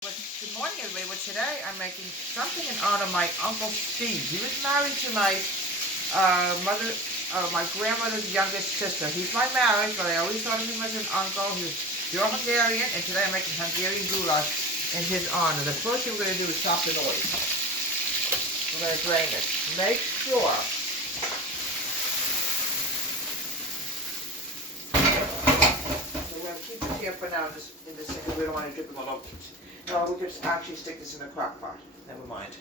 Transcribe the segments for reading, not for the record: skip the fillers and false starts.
Good morning, everybody. Well, today I'm making something in honor of my Uncle Steve. He was married to my my grandmother's youngest sister. He's my marriage, but I always thought of him as an uncle. He was pure Hungarian, and today I'm making Hungarian goulash in his honor. The first thing we're going to do is chop the noise. We're going to drain it. Make sure so we're going to keep this here for now in this thing because we don't want to drip them all over. No, we could actually stick this in a crock pot. Never mind.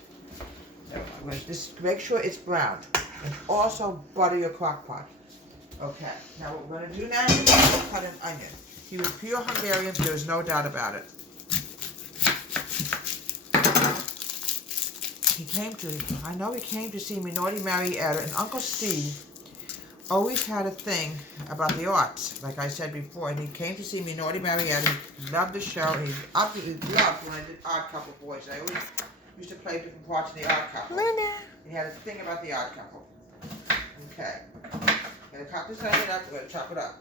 Just make sure it's browned. And also butter your crock pot. Okay. Now what we're going to do now is cut an onion. He was pure Hungarian, there's no doubt about it. I know he came to see Minority Marietta, and Uncle Steve always had a thing about the arts, like I said before, and he came to see Minority Marietta. He loved the show, and he absolutely loved when I did Odd Couple Boys. I always used to play different parts of the Odd Couple. Mama. He had a thing about the Odd Couple. Okay. I'm going to cut this onion up, we're going to chop it up.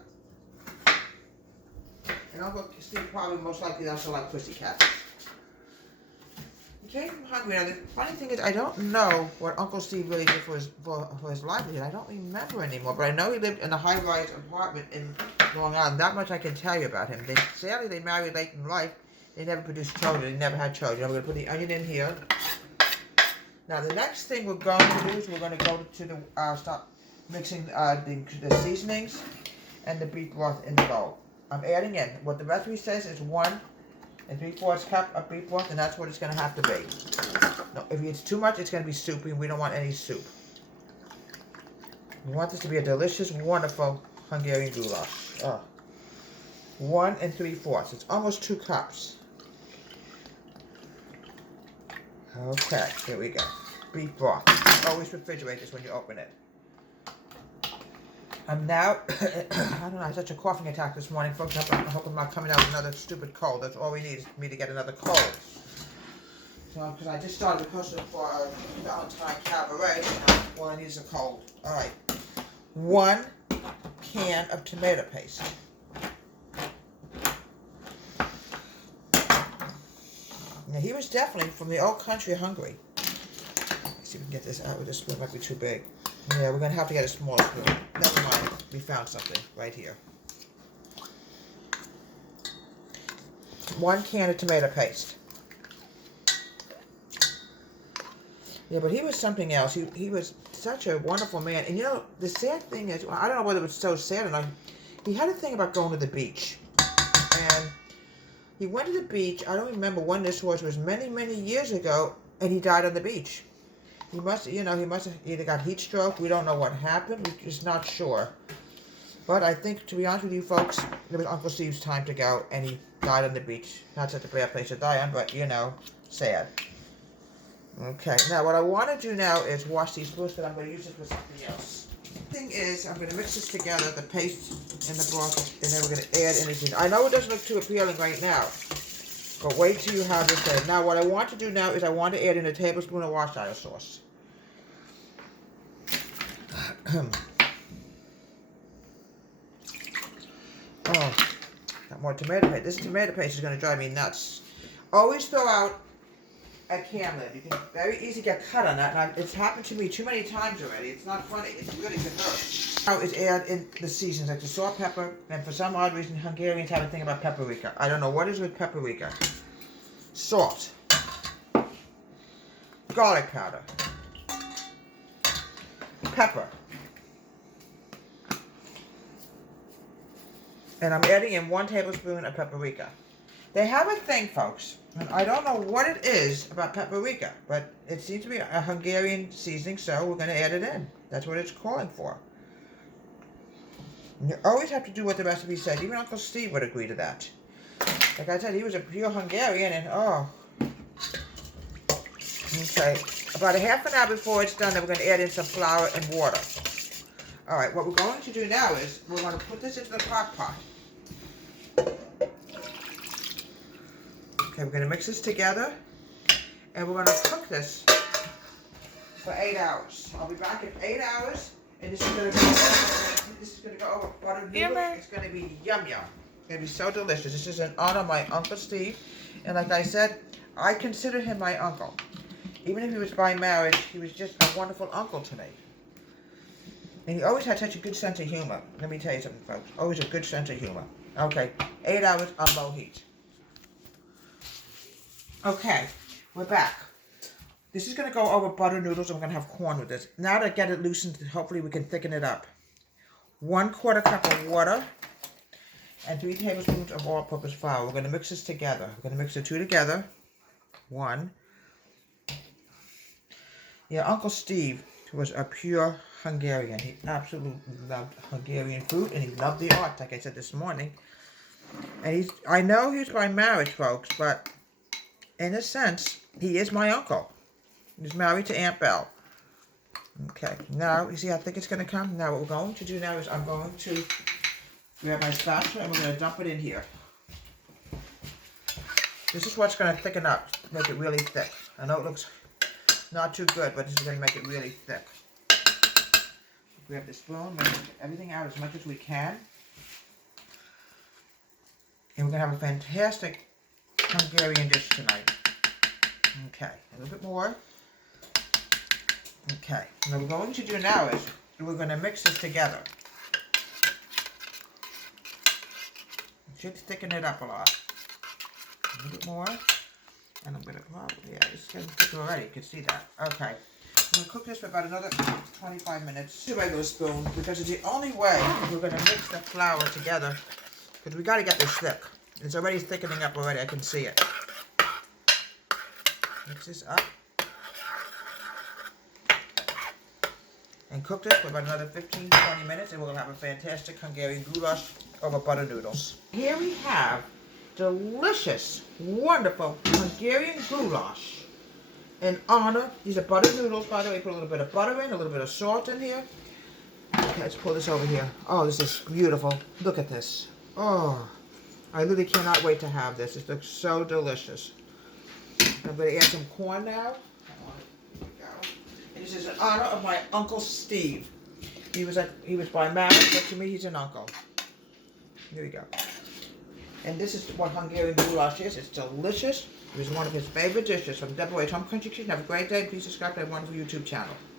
And Uncle Steve probably most likely also like Pussycats. He came from Hungary. Now, the funny thing is, I don't know what Uncle Steve really did for his livelihood. I don't remember anymore, but I know he lived in a high-rise apartment in Long Island. That much I can tell you about him. Sadly, they married late in life. They never produced children. They never had children. Now, we're going to put the onion in here. Now, the next thing we're going to do is we're going to go to the, start mixing the seasonings and the beef broth in the bowl. I'm adding in, what the recipe says is 1 3/4 cup of beef broth, and that's what it's going to have to be. No, if it's too much, it's going to be soupy, and we don't want any soup. We want this to be a delicious, wonderful Hungarian goulash. 1 3/4. It's almost 2 cups. Okay, here we go. Beef broth. Always refrigerate this when you open it. I'm now, I don't know, I had such a coughing attack this morning, folks. I hope I'm not coming out with another stupid cold. That's all we need is me to get another cold. So, because I just started rehearsing for a Valentine Cabaret, all I need is a cold. All right. 1 can of tomato paste. Now, he was definitely from the old country of Hungary. Let's see if we can get this out with this spoon. Might be too big. Yeah, we're going to have to get a smaller spoon. Never mind. We found something right here. 1 can of tomato paste. Yeah, but he was something else. He was such a wonderful man. And you know, the sad thing is, I don't know whether it was so sad or not, he had a thing about going to the beach. And he went to the beach, I don't remember when this was. It was many, many years ago, and he died on the beach. He must have either got heat stroke. We don't know what happened. We're just not sure. But I think, to be honest with you folks, it was Uncle Steve's time to go, and he died on the beach. Not such a bad place to die on, but, you know, sad. Okay, now what I want to do now is wash these spoons, but I'm going to use this for something else. The thing is, I'm going to mix this together, the paste and the broth, and then we're going to add in this. I know it doesn't look too appealing right now, but wait till you have this in. Now, what I want to do now is I want to add in a tablespoon of Worcestershire sauce. Oh, got more tomato paste. This tomato paste is going to drive me nuts. Always throw out a can lid. You can very easily get cut on that, and it's happened to me too many times already. It's not funny. It's really good hurt. Now is add in the seasonings, like the salt, pepper, and for some odd reason, Hungarians have a thing about paprika. I don't know what is with paprika. Salt. Garlic powder. Pepper. And I'm adding in 1 tablespoon of paprika. They have a thing, folks, and I don't know what it is about paprika, but it seems to be a Hungarian seasoning, so we're going to add it in. That's what it's calling for. And you always have to do what the recipe says. Even Uncle Steve would agree to that. Like I said, he was a pure Hungarian, and Okay, about a half an hour before it's done, then we're going to add in some flour and water. All right, what we're going to do now is we're going to put this into the crock pot. Okay, we're going to mix this together, and we're going to cook this for 8 hours. I'll be back in 8 hours, and this is going to go over buttered noodles. It's going to be yum yum. It's going to be so delicious. This is in honor of my Uncle Steve, and like I said, I consider him my uncle. Even if he was by marriage, he was just a wonderful uncle to me. And he always had such a good sense of humor. Let me tell you something, folks. Always a good sense of humor. Okay, 8 hours on low heat. Okay, we're back. This is going to go over butter noodles, and we're going to have corn with this. Now to get it loosened, hopefully we can thicken it up. 1/4 cup of water and 3 tablespoons of all-purpose flour. We're going to mix this together. We're going to mix the two together. 1. Yeah, Uncle Steve was a pure Hungarian. He absolutely loved Hungarian food, and he loved the art, like I said this morning. And I know he's by marriage, folks, but in a sense, he is my uncle. He's married to Aunt Belle. Okay, now, you see how thick it's going to come? Now, what we're going to do now is I'm going to grab my spatula, and we're going to dump it in here. This is what's going to thicken up, make it really thick. I know it looks not too good, but this is going to make it really thick. Grab the spoon, make everything out as much as we can. And we're going to have a fantastic Hungarian dish tonight. Okay, a little bit more. Okay, now what we're going to do now is we're going to mix this together. It should thicken it up a lot. A little bit more. And I'm going to probably, yeah, it's getting thick already. You can see that. Okay. I'm going to cook this for about another 25 minutes. Use a regular spoon, because it's the only way we're going to mix the flour together. Because we got to get this thick. It's already thickening up already. I can see it. Mix this up. And cook this for about another 15 to 20 minutes, and we'll have a fantastic Hungarian goulash over butter noodles. Here we have delicious, wonderful Hungarian goulash. In honor, these are butter noodles, by the way. Put a little bit of butter in, a little bit of salt in here. Okay, let's pull this over here. Oh, this is beautiful. Look at this. Oh, I literally cannot wait to have this. This looks so delicious. I'm going to add some corn now. And this is in honor of my Uncle Steve. He was by marriage, but to me he's an uncle. Here we go. And this is what Hungarian goulash is. It's delicious. It was one of his favorite dishes from Deborah's Home Country Kitchen. Have a great day. Please subscribe to my wonderful YouTube channel.